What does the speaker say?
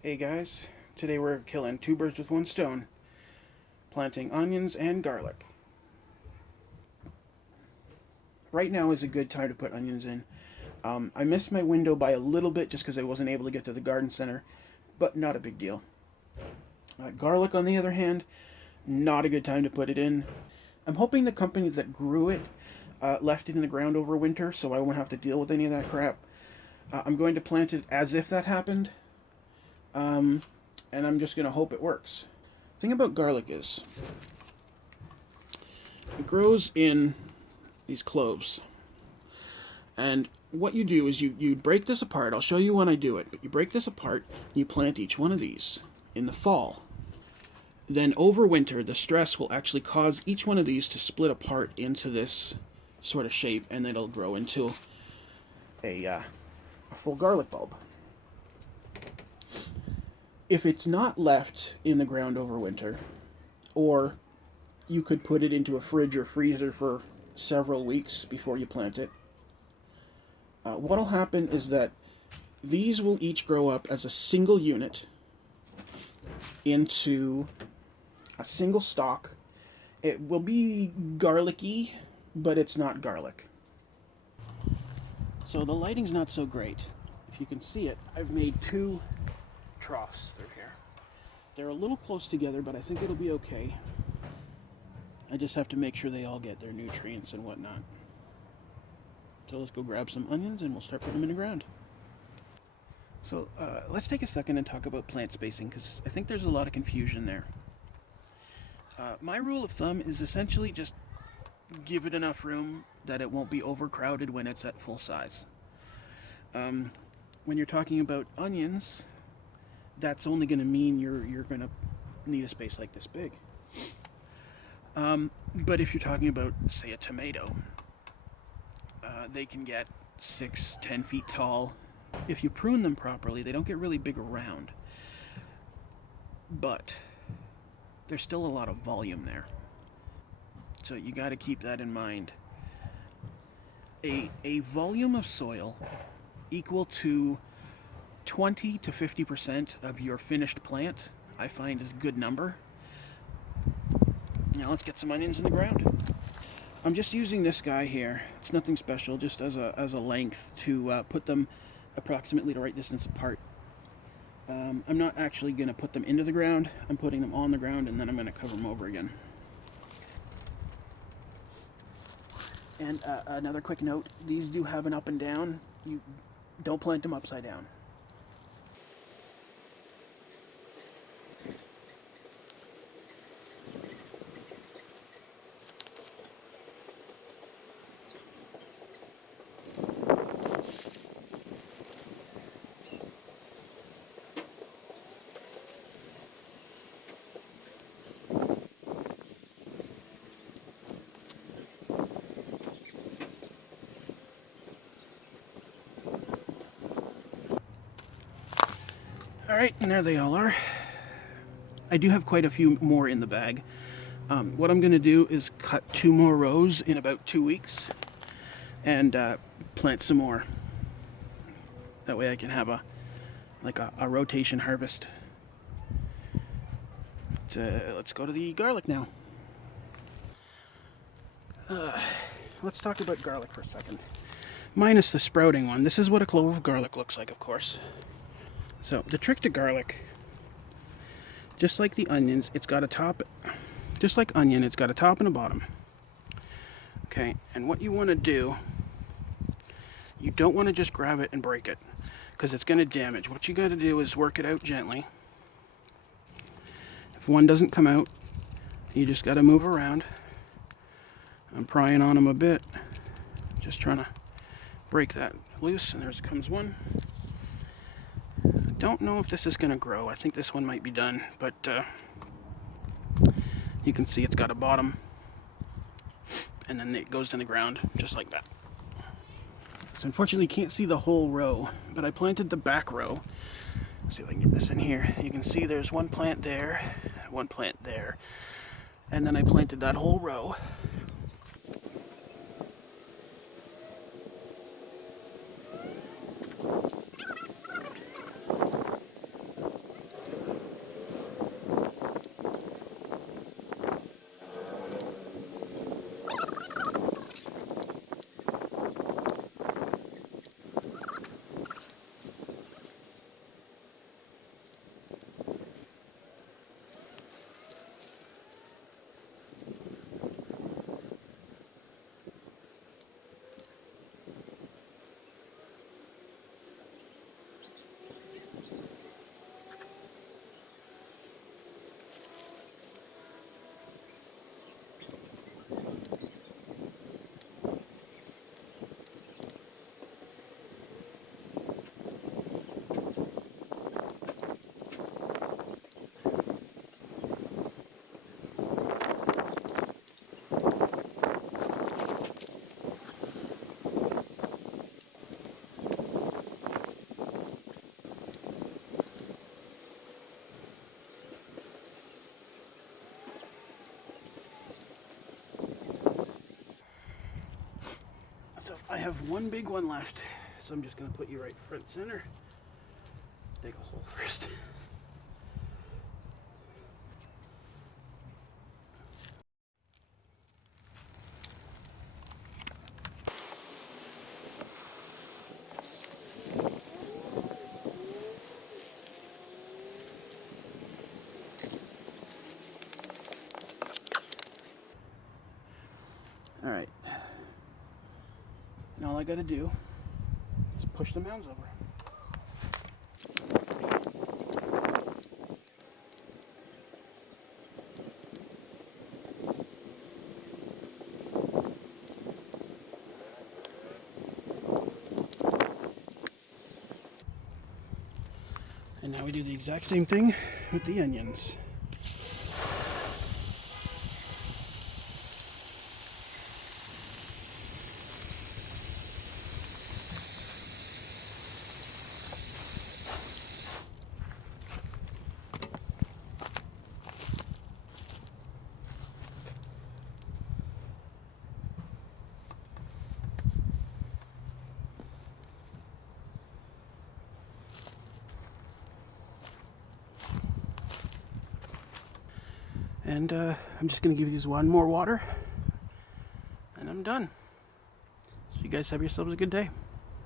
Hey guys, today we're killing two birds with one stone, planting onions and garlic. Right now is a good time to put onions in. I missed my window by a little bit just because I wasn't able to get to the garden center, but not a big deal. Garlic, on the other hand, not a good time to put it in. I'm hoping the company that grew it left it in the ground over winter so I won't have to deal with any of that crap. I'm going to plant it as if that happened, um, and I'm just going to hope it works. The thing about garlic is, it grows in these cloves. And what you do is you break this apart. I'll show you when I do it, but you break this apart and you plant each one of these in the fall. Then over winter, the stress will actually cause each one of these to split apart into this sort of shape, and then it'll grow into a full garlic bulb. If it's not left in the ground over winter, or you could put it into a fridge or freezer for several weeks before you plant it, what'll happen is that these will each grow up as a single unit into a single stalk. It will be garlicky, but it's not garlic. So the lighting's not so great. If you can see it, I've made two troughs through here. They're a little close together, but I think it'll be okay. I just have to make sure they all get their nutrients and whatnot. So let's go grab some onions and we'll start putting them in the ground. So let's take a second and talk about plant spacing, because I think there's a lot of confusion there. My rule of thumb is essentially just give it enough room that it won't be overcrowded when it's at full size. When you're talking about onions, that's only going to mean you're going to need a space like this big. But if you're talking about, say, a tomato, they can get 6-10 feet tall. If you prune them properly, they don't get really big around. But there's still a lot of volume there. So you got to keep that in mind. A volume of soil equal to 20 to 50% of your finished plant, I find, is a good number. Now let's get some onions in the ground. I'm just using this guy here. It's nothing special, just as a length to put them approximately the right distance apart. I'm not actually going to put them into the ground. I'm putting them on the ground, and then I'm going to cover them over again. And another quick note, these do have an up and down. You don't plant them upside down. Alright, and there they all are. I do have quite a few more in the bag. What I'm going to do is cut 2 more rows in about 2 weeks and plant some more. That way I can have a rotation harvest. Let's go to the garlic now. Let's talk about garlic for a second. Minus the sprouting one. This is what a clove of garlic looks like, of course. So the trick to garlic, just like the onions, it's got a top, just like onion, it's got a top and a bottom. Okay, and what you want to do, you don't want to just grab it and break it, because it's going to damage. What you got to do is work it out gently. If one doesn't come out, you just got to move around. I'm prying on them a bit, just trying to break that loose, and there comes one. Don't know if this is going to grow. I think this one might be done, but you can see it's got a bottom, and then it goes in the ground just like that. So unfortunately you can't see the whole row, but I planted the back row. Let's see if I can get this in here. You can see there's one plant there, and then I planted that whole row. I have one big one left, so I'm just going to put you right front center. Dig a hole first. All right. And all I got to do is push the mounds over. And now we do the exact same thing with the onions. And I'm just going to give these one more water, and I'm done. So you guys have yourselves a good day.